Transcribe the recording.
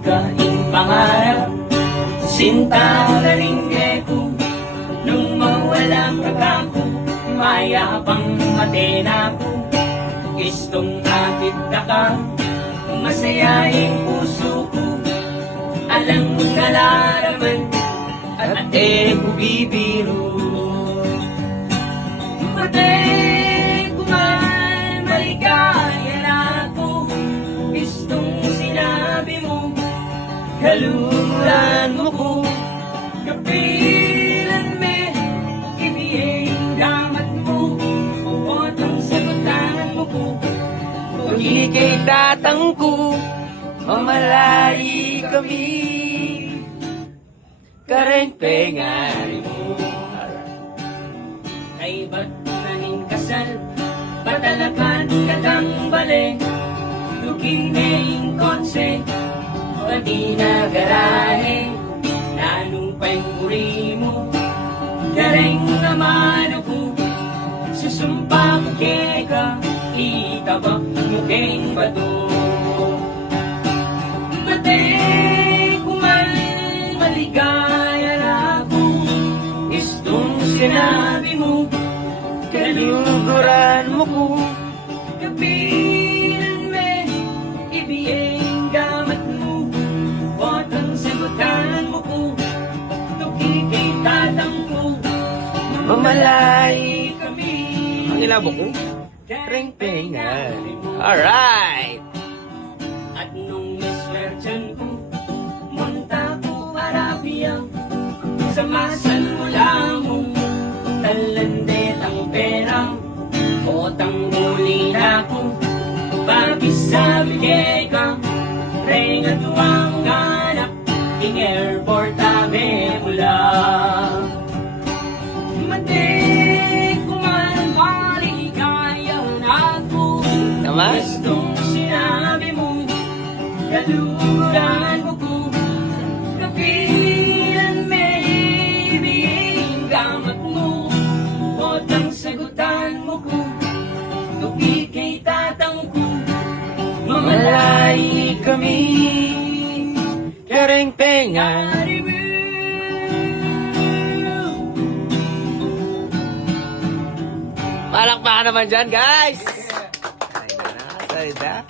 kaing pangarap, sinta na rin ko. Nung mawalang kakako, mayabang matena ko. Gustong nakita ka, masayaing puso ko. Alang nalaraman, at ko bibiro. Matay ko man, maligaya na ako. Gustong sinabi mo, kaluluran mo ko. Kapilan me, ibigay damat mo. Botong sagutan mo ko. Kung ika'y tatangko, mamalayi kami. Kareng-pengari mo. Ay ba't naning kasal, patalakan katang balik. Looking neng kotse, pati na garahe. Nanumpay uri mo, kareng naman ako. Susumpa ko keka, itabak mo keng bato. Batay ko man, maligaya na ako. Gustong sinabi mo, kaluguran mo ko. Kapilan me, ibigay gamat mo. Botang sagutan mo ko. Tuki kay tatang ko. Mamalay kami. Ang ilabo ko? Kareng-pengari mo. Alright! At nung miswertyan ko, munta ko Arabia. Sa masan mula mong talandet ang pera. Otang muli na ko, pabisabi kay ka. Renga tuwang anak, ing airport tabi mula. Matik ko man maligaya na ako. Naman? Gustong sinabi mo, kaluguran mo ko. Kapilan may ibigay gamat mo. Botang sagutan mo ko. Tuki kay tatang ko. Mamalayi kami. Kareng-pengan. Palakpakan naman dyan, guys! Ay, na.